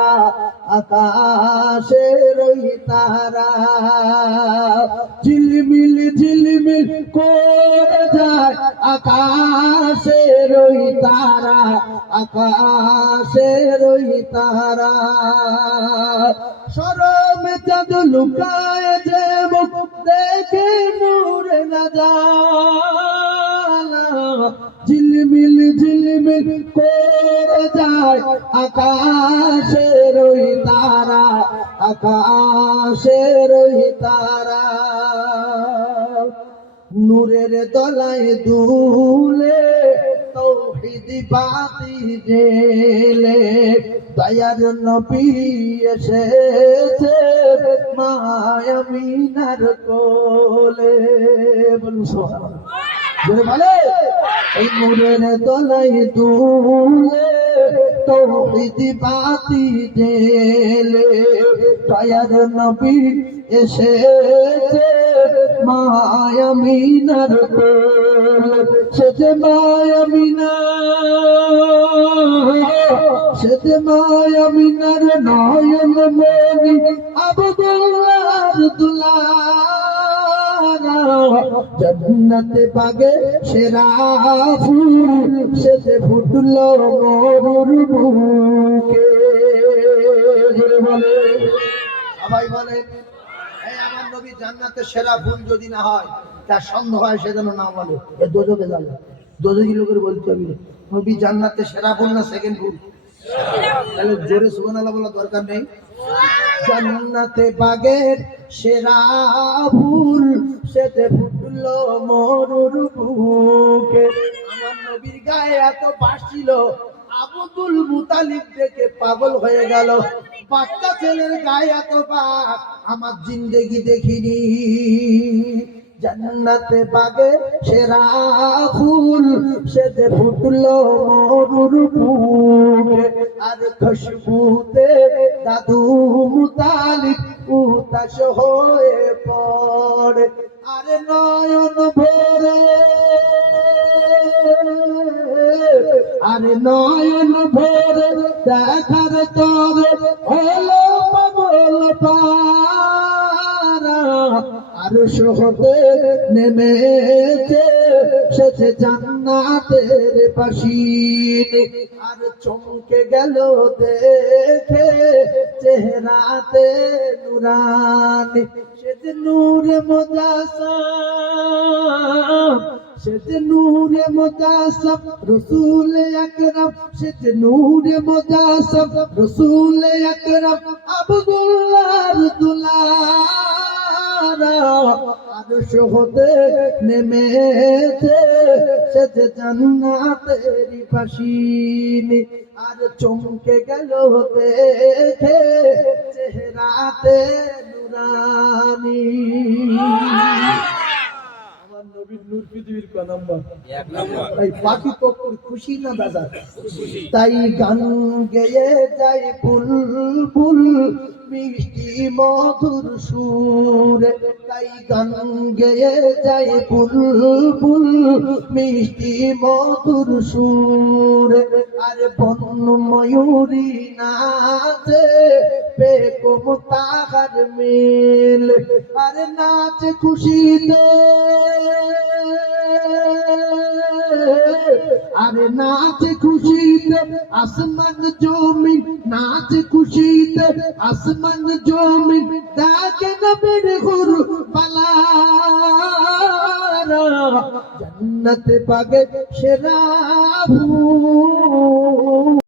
তারা, আকাশের ওই তারা, ঝিলমিল ঝিলমিল করে যায় আকাশের ওই তারা, আকাশের ওই তারা। শরমে চাঁদ লুকায় যে মুখ দেখে নূর না জানা, ঝিলমিল ঝিলমিল করে যায় আকাশের ওই তারা, আকাশের ওই তারা। নূরের তলায় দুলে তৌহিদ বাতি জেলে, দয়ার নবী এসেছে মা আমিনার কোলে। বলুন সুবহানাল্লাহ। বলে এই নূরের তলায় দুলে তৌহিদ বাতি জেলে, দয়ার নবী এসেছে মা আমিনার কোলে। সে যে মা আমিনা, সে যে মা আমিনার নয়ন মনি আব্দুল্লাহর দুলারা, জান্নাতে বাগে সেরা ফুল সে যে ফুটলো মরুর বুকে। বলে সবাই বলে এই আমার নবী জান্নাতের সেরা ফুল যদি না হয়, তার সন্দেহ হয় সে যেন না বলে এ দোজখে যাবে। দোজখী লোকের বলতে হবে নবী জান্নাতের সেরা ফুল না সেকেন্ড ফুল? তাহলে জোরে সুবহানাল্লাহ বলার দরকার নেই। জান্নাতে বাগের সেরা ফুল সে যে ফুটলো মরুর বুকে। আমার নবীর গায়ে এত বাসছিল, আব্দুল মুতালিব দেখে পাগল হয়ে গেল। বাচ্চা ছেলের গায়ে এত বাস আমার জিন্দেগি দেখিনি। জান্নাতে বাগে সেরা ফুল সে যে ফুটলো মরুর বুকে, আর খুশবুতে দাদু মুতালিব উদাস হয়ে পড়ে। আরে নয়ন ভরে, আরে নয়ন ভরে দেখার তরে হলো পাগল পারা, আর শহরে নেমেছে সে জান্নাতের বাসিনী। আর চমকে গেল দেখে চেহারাতে নুরানি, সে যে নূরে মুজাসসাম, সে যে নূরে মুজাসসাম রাসূল আকরাম, সে যে নূরে মুজাসসাম রাসূল আকরাম আব্দুল্লাহর দুলারা। আর শহদে নেমেছে সে যে জান্নাতের বাসিনী। আর চমকে গেল দেখে চেহারাতে নুরানি। আমার নবীর নূর পৃথিবীর ক নম্বর? এক নম্বর। তাই বাকি কখন খুশি না বেজার? তাই গান গেয়ে যায় বুলবুল মিষ্টি মধুর সুরে, তাই গান গেয়ে যায় বুলবুল মিষ্টি মধুর সুরে। আর বন্য ময়ূরী নাচে বেগম তাহার মিল, আর নাচে খুশিতে, আরে নাচে খুশিতে আসমান জমিন, নাচে খুশিতে আসমান জমিন, ডাকে নবীর কুরবালারা। জান্নাতে বাগে সেরা ফুল